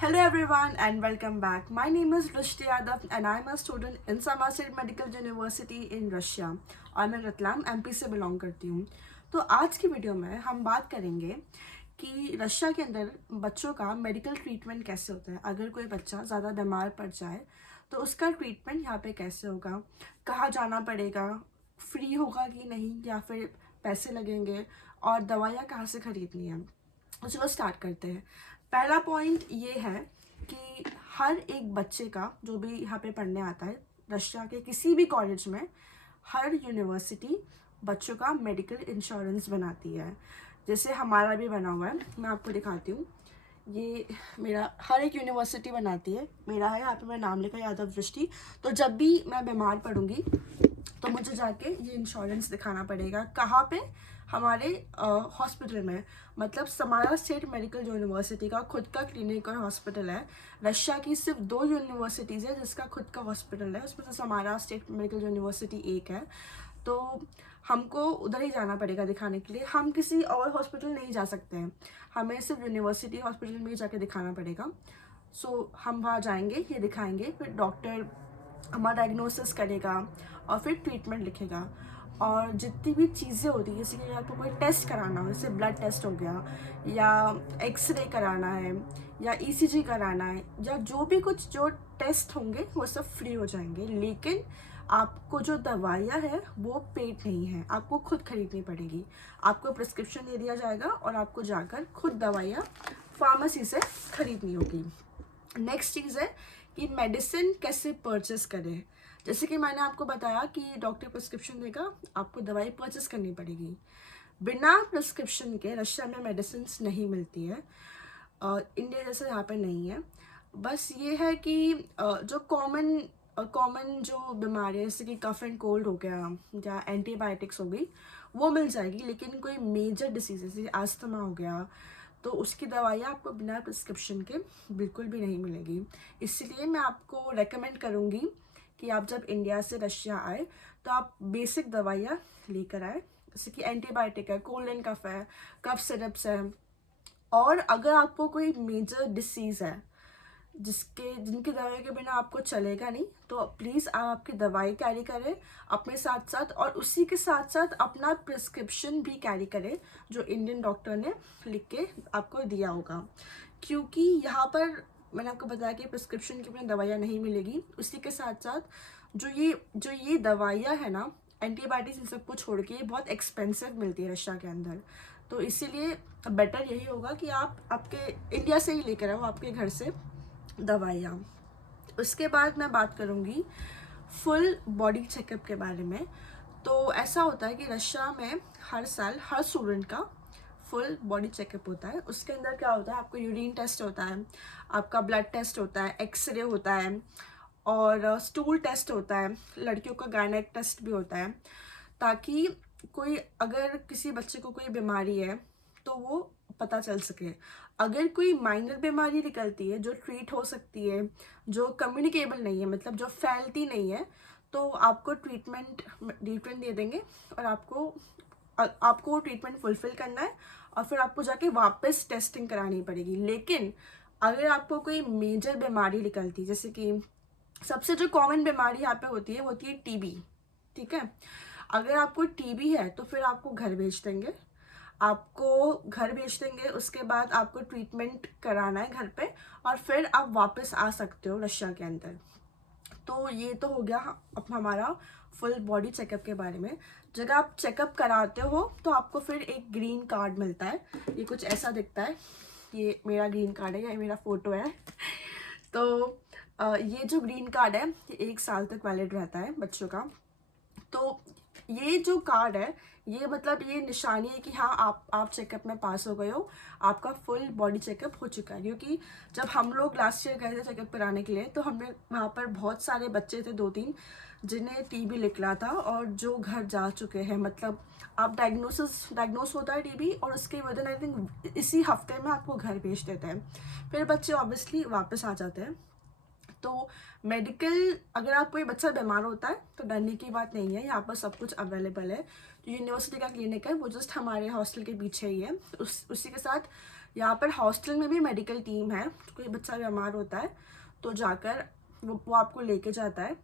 Hello everyone and welcome back. My name is Rushdi Yadav and I'm a student in Samarkand Medical University in Russia और मैं Ratlam MP से belong करती हूँ। तो आज की वीडियो में हम बात करेंगे कि रशिया के अंदर बच्चों का मेडिकल ट्रीटमेंट कैसे होता है। अगर कोई बच्चा ज़्यादा बीमार पड़ जाए तो उसका ट्रीटमेंट यहाँ पे कैसे होगा, कहाँ जाना पड़ेगा, फ्री होगा कि नहीं या फिर पैसे लगेंगे और दवाइयाँ कहाँ से खरीदनी है। तो चलो स्टार्ट करते हैं। पहला पॉइंट ये है कि हर एक बच्चे का जो भी यहाँ पे पढ़ने आता है रशिया के किसी भी कॉलेज में, हर यूनिवर्सिटी बच्चों का मेडिकल इंश्योरेंस बनाती है। जैसे हमारा भी बना हुआ है, मैं आपको दिखाती हूँ। ये मेरा हर एक यूनिवर्सिटी बनाती है। मेरा है, यहाँ पे मैं नाम लिखा यादव दृष्टि। तो जब भी मैं बीमार पड़ूंगी तो मुझे जाके ये इंश्योरेंस दिखाना पड़ेगा। कहाँ पे? हमारे हॉस्पिटल में, मतलब समारा स्टेट मेडिकल यूनिवर्सिटी का खुद का क्लिनिक और हॉस्पिटल है। रशिया की सिर्फ 2 यूनिवर्सिटीज़ है जिसका खुद का हॉस्पिटल है, उसमें से समारा स्टेट मेडिकल यूनिवर्सिटी एक है। तो हमको उधर ही जाना पड़ेगा दिखाने के लिए। हम किसी और हॉस्पिटल नहीं जा सकते हैं, हमें सिर्फ यूनिवर्सिटी हॉस्पिटल में ही जाके दिखाना पड़ेगा। सो हम वहाँ जाएंगे, ये दिखाएंगे, फिर डॉक्टर हमारा डायग्नोसिस करेगा और फिर ट्रीटमेंट लिखेगा। और जितनी भी चीज़ें होती हैं, जैसे कि आपको कोई टेस्ट कराना हो, जैसे ब्लड टेस्ट हो गया या एक्सरे कराना है या ईसीजी कराना है या जो भी कुछ जो टेस्ट होंगे वो सब फ्री हो जाएंगे। लेकिन आपको जो दवाइयाँ हैं वो पेड नहीं है, आपको खुद खरीदनी पड़ेगी। आपको प्रिस्क्रिप्शन दे दिया जाएगा और आपको जाकर खुद दवाइयाँ फार्मेसी से खरीदनी होगी। नेक्स्ट चीज़ है कि मेडिसिन कैसे परचेस करें। जैसे कि मैंने आपको बताया कि डॉक्टर प्रिस्क्रिप्शन देगा, आपको दवाई परचेस करनी पड़ेगी। बिना प्रिस्क्रिप्शन के रशिया में मेडिसिन नहीं मिलती है, इंडिया जैसे यहाँ पे नहीं है। बस ये है कि जो कॉमन जो बीमारियाँ जैसे कि कफ एंड कोल्ड हो गया या एंटीबायोटिक्स हो गई वो मिल जाएगी। लेकिन कोई मेजर डिसीज जैसे अस्थमा हो गया तो उसकी दवाइयाँ आपको बिना प्रिस्क्रिप्शन के बिल्कुल भी नहीं मिलेगी। इसलिए मैं आपको रेकमेंड करूँगी कि आप जब इंडिया से रशिया आए तो आप बेसिक दवाइयाँ लेकर आए, जैसे कि एंटीबायोटिक है, कोल्ड एंड कफ है, कफ सिरप्स है। और अगर आपको कोई मेजर डिसीज़ है जिनकी दवाई के बिना आपको चलेगा नहीं, तो प्लीज़ आप आपकी दवाई कैरी करें अपने साथ साथ, और उसी के साथ साथ अपना प्रिस्क्रिप्शन भी कैरी करें जो इंडियन डॉक्टर ने लिख के आपको दिया होगा। क्योंकि यहाँ पर मैंने आपको बताया कि प्रिस्क्रिप्शन की बिना दवाइयाँ नहीं मिलेगी। उसी के साथ साथ जो ये दवाइयाँ है ना, एंटीबायोटिक्स इन सबको छोड़ के ये बहुत एक्सपेंसिव मिलती है रशिया के अंदर। तो इसीलिए बेटर यही होगा कि आप आपके इंडिया से ही लेकर आओ आपके घर से दवाइयाँ। उसके बाद मैं बात करूँगी फुल बॉडी चेकअप के बारे में। तो ऐसा होता है कि रशिया में हर साल हर स्टूडेंट का फुल बॉडी चेकअप होता है। उसके अंदर क्या होता है, आपको यूरिन टेस्ट होता है, आपका ब्लड टेस्ट होता है, एक्सरे होता है और स्टूल टेस्ट होता है, लड़कियों का गायनेक टेस्ट भी होता है, ताकि कोई अगर किसी बच्चे को कोई बीमारी है तो वो पता चल सके। अगर कोई माइनर बीमारी निकलती है जो ट्रीट हो सकती है, जो कम्युनिकेबल नहीं है, मतलब जो फैलती नहीं है, तो आपको ट्रीटमेंट दे देंगे और आपको ट्रीटमेंट फुलफिल करना है और फिर आपको जाके वापस टेस्टिंग करानी पड़ेगी। लेकिन अगर आपको कोई मेजर बीमारी निकलती है, जैसे कि सबसे जो कॉमन बीमारी यहाँ पे होती है टीबी, ठीक है। अगर आपको टीबी है तो फिर आपको घर भेज देंगे, उसके बाद आपको ट्रीटमेंट कराना है घर पे और फिर आप वापस आ सकते हो रशिया के अंदर। तो ये तो हो गया अब हमारा फुल बॉडी चेकअप के बारे में। जब आप चेकअप कराते हो तो आपको फिर एक ग्रीन कार्ड मिलता है। ये कुछ ऐसा दिखता है, ये मेरा ग्रीन कार्ड है, ये मेरा फोटो है। तो ये जो ग्रीन कार्ड है ये 1 साल तक वैलिड रहता है बच्चों का। तो ये जो कार्ड है ये मतलब ये निशानी है कि हाँ आप चेकअप में पास हो गए हो, आपका फुल बॉडी चेकअप हो चुका है। क्योंकि जब हम लोग लास्ट ईयर गए थे चेकअप कराने के लिए तो हमने वहाँ पर बहुत सारे बच्चे थे, 2-3 जिन्हें टीबी निकला था और जो घर जा चुके हैं। मतलब आप डायग्नोस होता है टीबी और उसके विदिन आई थिंक इसी हफ्ते में आपको घर भेज देते हैं, फिर बच्चे ऑब्वियसली वापस आ जाते हैं। तो मेडिकल अगर आप कोई बच्चा बीमार होता है तो डरने की बात नहीं है, यहाँ पर सब कुछ अवेलेबल है। जो यूनिवर्सिटी का क्लिनिक है वो जस्ट हमारे हॉस्टल के पीछे ही है। उसी के साथ यहाँ पर हॉस्टल में भी मेडिकल टीम है, कोई बच्चा बीमार होता है तो जाकर वो आपको लेके जाता है,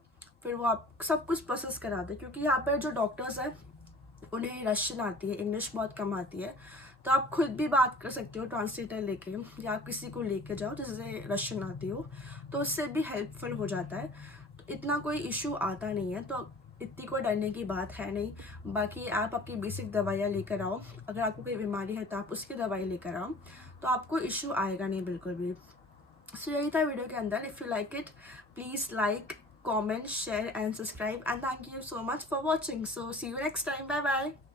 फिर वो आप सब कुछ प्रोसेस कराते हैं। क्योंकि यहाँ पर जो डॉक्टर्स हैं उन्हें रशियन आती है, इंग्लिश बहुत कम आती है, तो आप खुद भी बात कर सकते हो ट्रांसलेटर लेके, या आप किसी को लेके जाओ जिससे रशियन आती हो, तो उससे भी हेल्पफुल हो जाता है। तो इतना कोई इशू आता नहीं है, तो इतनी कोई डरने की बात है नहीं। बाकी आप आपकी बेसिक दवाइयाँ लेकर आओ, अगर आपको कोई बीमारी है तो आप उसकी दवाई लेकर आओ, तो आपको इशू आएगा नहीं बिल्कुल भी। सो यही था वीडियो के अंदर। If you like it, please like, comment, share and subscribe, and thank you so much for watching. So see you next time. Bye bye.